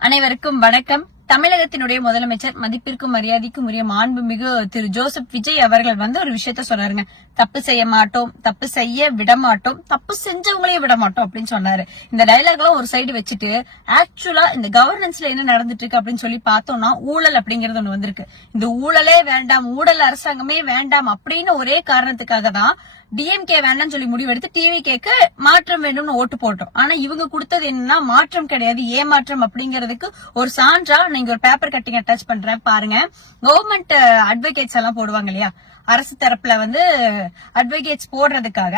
அனைவருக்கும் வணக்கம். தமிழகத்தினுடைய முதலமைச்சர் மதிப்பிற்கும் மரியாதைக்கும் உரிய மாண்புமிகு திரு ஜோசப் விஜய் அவர்கள் ஒரு விஷயத்த சொல்றாருங்க. தப்பு செய்ய மாட்டோம், தப்பு செய்ய விடமாட்டோம், தப்பு செஞ்சவங்களையும் விடமாட்டோம் அப்படின்னு சொன்னாரு. இந்த டயலாக்லாம் ஒரு சைடு வச்சுட்டு ஆக்சுவலா இந்த கவர்னன்ஸ்ல என்ன நடந்துட்டு இருக்கு அப்படின்னு சொல்லி பார்த்தோம்னா ஊழல் அப்படிங்கறது ஒண்ணு வந்திருக்கு. இந்த ஊழலே வேண்டாம், ஊழல் அரசாங்கமே வேண்டாம் அப்படின்னு ஒரே காரணத்துக்காக தான் டிஎம்கே வேண்டாம்னு சொல்லி முடிவெடுத்து டிவிகேக்கு மாற்றம் வேண்டும்னு ஓட்டு போட்டோம். ஆனா இவங்க கொடுத்தது என்னன்னா மாற்றம் கிடையாது, ஏமாற்றம் அப்படிங்கறதுக்கு ஒரு சான்றா நீங்க ஒரு பேப்பர் கட்டிங் அட்டாச் பண்றேன் பாருங்க. கவர்மெண்ட் அட்வொகேட்ஸ் எல்லாம் போடுவாங்க இல்லையா, அரசு தரப்புல அட்வொகேட்ஸ் போடுறதுக்காக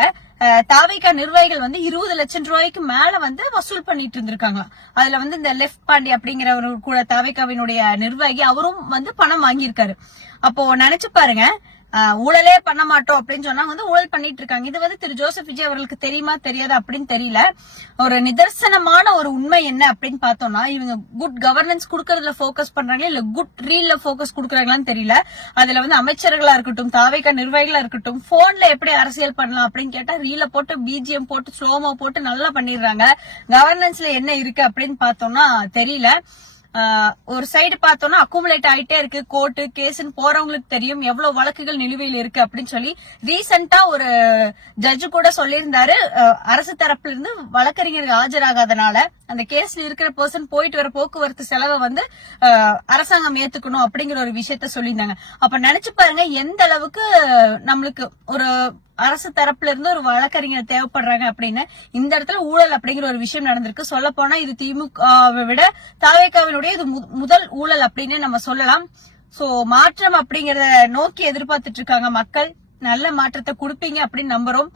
தாவேகா நிர்வாகிகள் 20 லட்சம் ரூபாய்க்கு மேல வசூல் பண்ணிட்டு இருந்திருக்காங்க. அதுல இந்த லெஃப்ட் பாண்டி அப்படிங்கிறவரு கூட தாவேகாவினுடைய நிர்வாகி அவரும் பணம் வாங்கியிருக்காரு. அப்போ நினைச்சு பாருங்க, ஊழலே பண்ண மாட்டோம் அப்படின்னு சொன்னா ஊழல் பண்ணிட்டு இருக்காங்க. இது திரு ஜோசப் விஜய் அவர்களுக்கு தெரியுமா தெரியாது அப்படின்னு தெரியல. ஒரு நிதர்சனமான ஒரு உண்மை என்ன அப்படின்னு பார்த்தோம்னா, இவங்க குட் கவர்னன்ஸ் குடுக்கறதுல போக்கஸ் பண்றாங்களா இல்ல குட் ரீல்ல போக்கஸ் குடுக்கறாங்களான்னு தெரியல. அதுல அமைச்சர்களா இருக்கட்டும், தாவேகா நிர்வாகிகளா இருக்கட்டும், போன்ல எப்படி அரசியல் பண்ணலாம் அப்படின்னு கேட்டா ரீல போட்டு பிஜிஎம் போட்டு ஸ்லோமோ போட்டு நல்லா பண்ணிடுறாங்க. கவர்னன்ஸ்ல என்ன இருக்கு அப்படின்னு பார்த்தோம்னா தெரியல. ஒரு சைடு பார்த்தோம்னா அக்குமுலேட் ஆயிட்டே இருக்கு. கோர்ட்டு கேஸ்ன்னு போறவங்களுக்கு தெரியும் எவ்வளவு வழக்குகள் நிலுவையில் இருக்கு அப்படின்னு சொல்லி. ரீசெண்டா ஒரு ஜட்ஜு கூட சொல்லியிருந்தாரு, அரசு தரப்புல இருந்து வழக்கறிஞர்கள் ஆஜராகாதனால அந்த கேஸ்ல இருக்கிற பர்சன் போயிட்டு வர போக்குவரத்து செலவை அரசாங்கம் ஏத்துக்கணும் அப்படிங்கிற ஒரு விஷயத்த சொல்லியிருந்தாங்க. அப்ப நினைச்சு பாருங்க எந்த அளவுக்கு நம்மளுக்கு ஒரு அரசு தரப்புல இருந்து ஒரு வழக்கறிஞர் தேவைப்படுறாங்க அப்படின்னு. இந்த இடத்துல ஊழல் அப்படிங்கிற ஒரு விஷயம் நடந்திருக்கு. சொல்ல போனா இது திமுகவை விட தாவேகாவினுடைய இது முதல் ஊழல் அப்படின்னு நம்ம சொல்லலாம். சோ மாற்றம் அப்படிங்கறத நோக்கி எதிர்பார்த்துட்டு இருக்காங்க மக்கள். நல்ல மாற்றத்தை கொடுப்பீங்க அப்படின்னு நம்புறோம்.